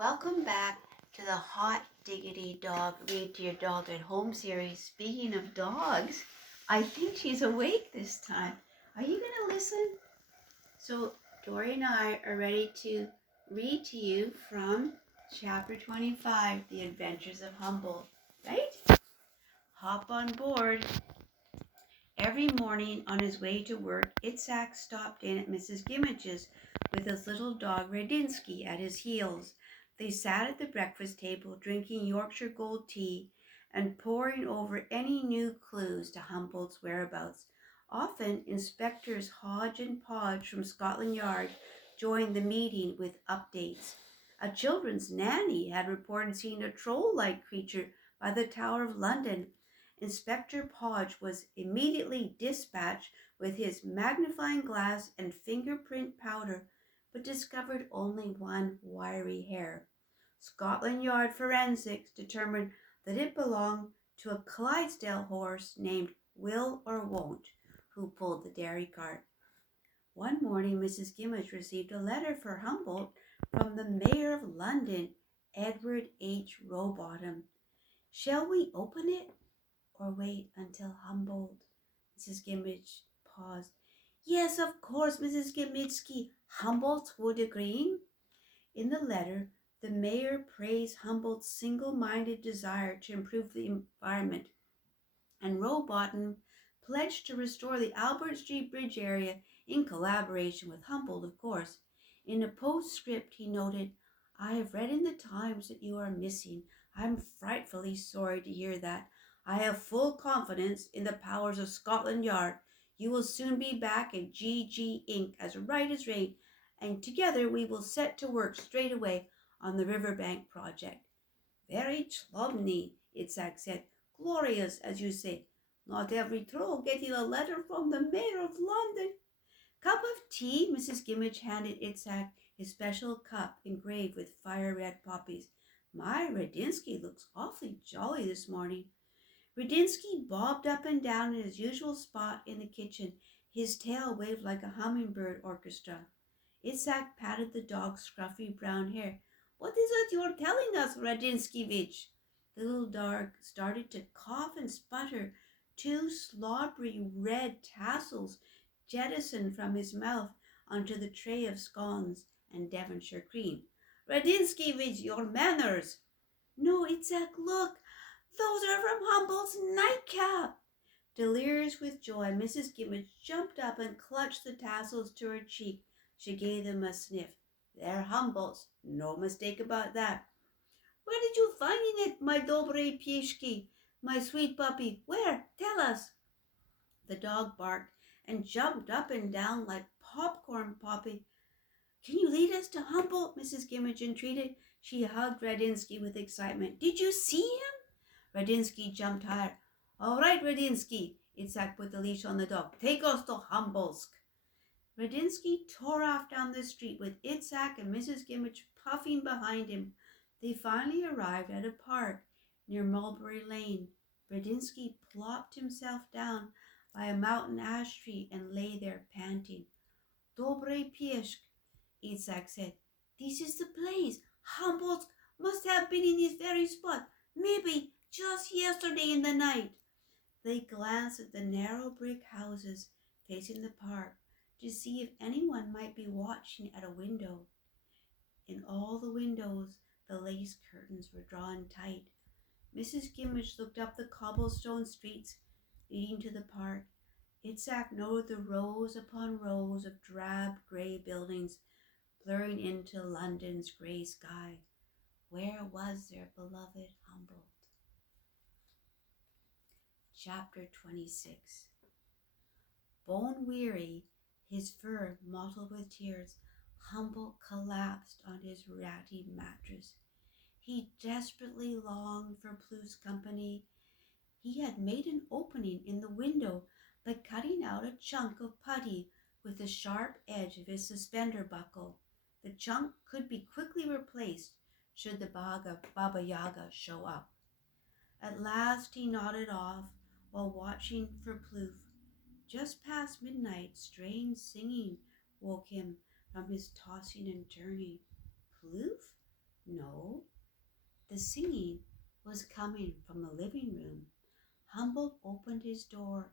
Welcome back to the Hot Diggity Dog Read to Your Dog at Home series. Speaking of dogs, I think she's awake this time. Are you going to listen? So Dory and I are ready to read to you from chapter 25, The Adventures of Humboldt, right? Hop on board. Every morning on his way to work, Izaak stopped in at Mrs. Gimmage's with his little dog Raddinsky at his heels. They sat at the breakfast table drinking Yorkshire gold tea and poring over any new clues to Humboldt's whereabouts. Often Inspectors Hodge and Podge from Scotland Yard joined the meeting with updates. A children's nanny had reported seeing a troll-like creature by the Tower of London. Inspector Podge was immediately dispatched with his magnifying glass and fingerprint powder, but discovered only one wiry hair. Scotland Yard forensics determined that it belonged to a Clydesdale horse named Will or Won't, who pulled the dairy cart. One morning, Mrs. Gimmage received a letter for Humboldt from the Mayor of London, Edward H. Rowbottom. "Shall we open it or wait until Humboldt?" Mrs. Gimmage paused. "Yes, of course, Mrs. Gimitsky. Humboldt would agree." In the letter, the mayor praised Humboldt's single-minded desire to improve the environment, and Rowbottom pledged to restore the Albert Street Bridge area in collaboration with Humboldt, of course. In a postscript, he noted, "I have read in the Times that you are missing. I am frightfully sorry to hear that. I have full confidence in the powers of Scotland Yard. You will soon be back at GG Inc. as right as rain, and together we will set to work straight away on the riverbank project." "Very chumly," Izaak said. "Glorious, as you say. Not every troll getting a letter from the Mayor of London." "Cup of tea?" Mrs. Gimmage handed Izaak his special cup engraved with fire-red poppies. "My Raddinsky looks awfully jolly this morning." Raddinsky bobbed up and down in his usual spot in the kitchen. His tail waved like a hummingbird orchestra. Izaak patted the dog's scruffy brown hair. "What is it you're telling us, Raddinskyvich?" The little dog started to cough and sputter. Two slobbery red tassels jettisoned from his mouth onto the tray of scones and Devonshire cream. "Raddinskyvich, your manners!" "No, Izaak, look! Those are from Humboldt's nightcap!" Delirious with joy, Mrs. Gimmage jumped up and clutched the tassels to her cheek. She gave them a sniff. "They're Humboldt's, no mistake about that." "Where did you find it, my dobre pieshki, my sweet puppy? Where? Tell us." The dog barked and jumped up and down like popcorn popping. "Can you lead us to Humboldt?" Mrs. Gimmage entreated. She hugged Raddinsky with excitement. "Did you see him?" Raddinsky jumped higher. "All right, Raddinsky." Izaak put the leash on the dog. "Take us to Humboldt." Raddinsky tore off down the street with Izaak and Mrs. Gimmage puffing behind him. They finally arrived at a park near Mulberry Lane. Raddinsky plopped himself down by a mountain ash tree and lay there panting. "Dobre pieshk," Izaak said. "This is the place. Humboldt must have been in this very spot, maybe just yesterday in the night." They glanced at the narrow brick houses facing the park to see if anyone might be watching at a window. In all the windows, the lace curtains were drawn tight. Mrs. Gimmage looked up the cobblestone streets leading to the park. Izaak noted the rows upon rows of drab gray buildings blurring into London's gray sky. Where was their beloved Humboldt? Chapter 26. Bone weary, his fur mottled with tears, Humboldt collapsed on his ratty mattress. He desperately longed for Plouf's company. He had made an opening in the window by cutting out a chunk of putty with the sharp edge of his suspender buckle. The chunk could be quickly replaced should the Baba Yaga show up. At last he nodded off while watching for Plouf. Just past midnight, strange singing woke him from his tossing and turning. "Plouf? No, the singing was coming from the living room. Humboldt opened his door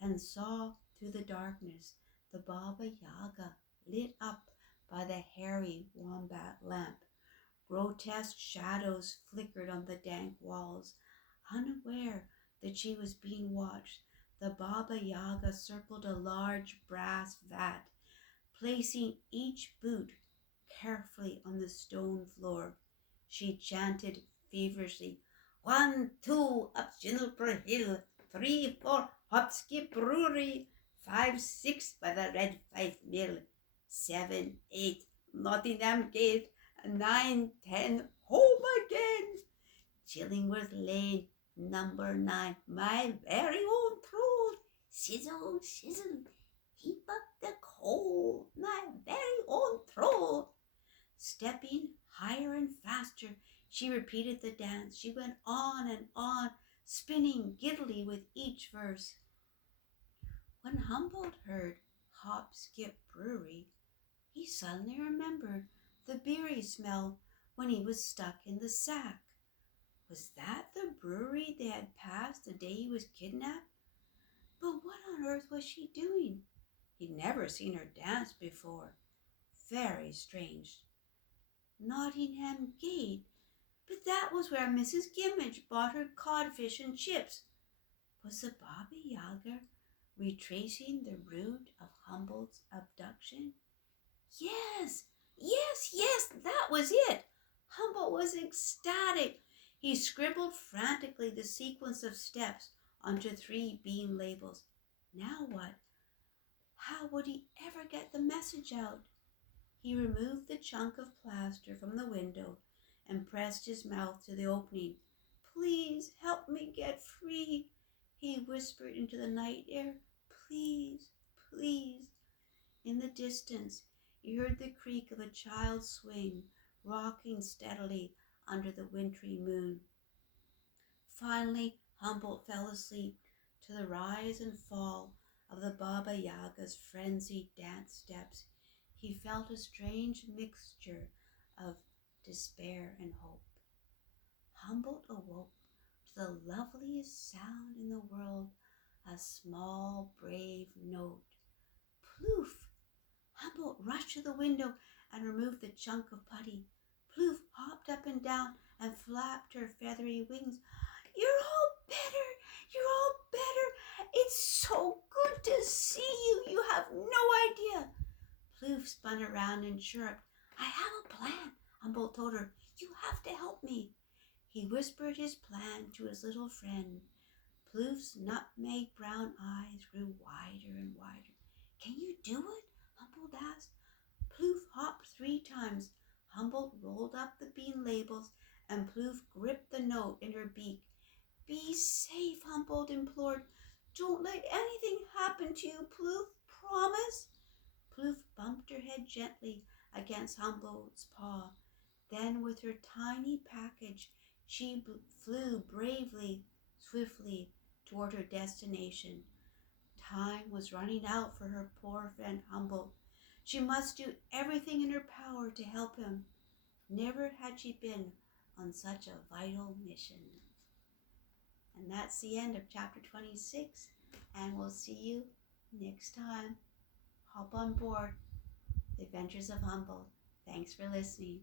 and saw through the darkness the Baba Yaga lit up by the hairy wombat lamp. Grotesque shadows flickered on the dank walls. Unaware that she was being watched, the Baba Yaga circled a large brass vat, placing each boot carefully on the stone floor. She chanted feverishly, 1, 2, up Juniper Hill, 3, 4, hop skip brewery, 5, 6, by the Red Fife Mill, 7, 8, Nottingham Gate, 9, 10, home again. Chillingworth Lane, number 9, my very own throat, sizzle, sizzle, heap up the coal, my very own throat. Stepping higher and faster, she repeated the dance. She went on and on, spinning giddily with each verse. When Humboldt heard Hop Skip Brewery, he suddenly remembered the beery smell when he was stuck in the sack. Was that the brewery they had passed the day he was kidnapped? But what on earth was she doing? He'd never seen her dance before. Very strange. Nottingham Gate, but that was where Mrs. Gimmage bought her codfish and chips. Was the Baba Yaga retracing the route of Humboldt's abduction? Yes, that was it. Humboldt was ecstatic. He scribbled frantically the sequence of steps onto 3 bean labels. Now what? How would he ever get the message out? He removed the chunk of plaster from the window and pressed his mouth to the opening. Please help me get free, he whispered into the night air. Please, please. In the distance, he heard the creak of a child's swing, rocking steadily under the wintry moon. Finally, Humboldt fell asleep to the rise and fall of the Baba Yaga's frenzied dance steps. He felt a strange mixture of despair and hope. Humboldt awoke to the loveliest sound in the world, a small, brave note. Ploof! Humboldt rushed to the window and removed the chunk of putty. Ploof hopped up and down and flapped her feathery wings. You're all better! You're all better! It's so good to see you! You have no idea! Ploof spun around and chirruped. I have a plan, Humboldt told her. You have to help me. He whispered his plan to his little friend. Ploof's nutmeg brown eyes grew wider and wider. Can you do it? Humboldt asked. Ploof hopped 3 times. Humboldt rolled up the bean labels and Ploof gripped the note in her beak. Be safe, Humboldt implored. Don't let anything happen to you, Ploof. Promise? Ploof bumped her head gently against Humboldt's paw. Then, with her tiny package, she flew bravely, swiftly toward her destination. Time was running out for her poor friend Humboldt. She must do everything in her power to help him. Never had she been on such a vital mission. And that's the end of chapter 26, and we'll see you next time. Hop on board the Adventures of Humboldt. Thanks for listening.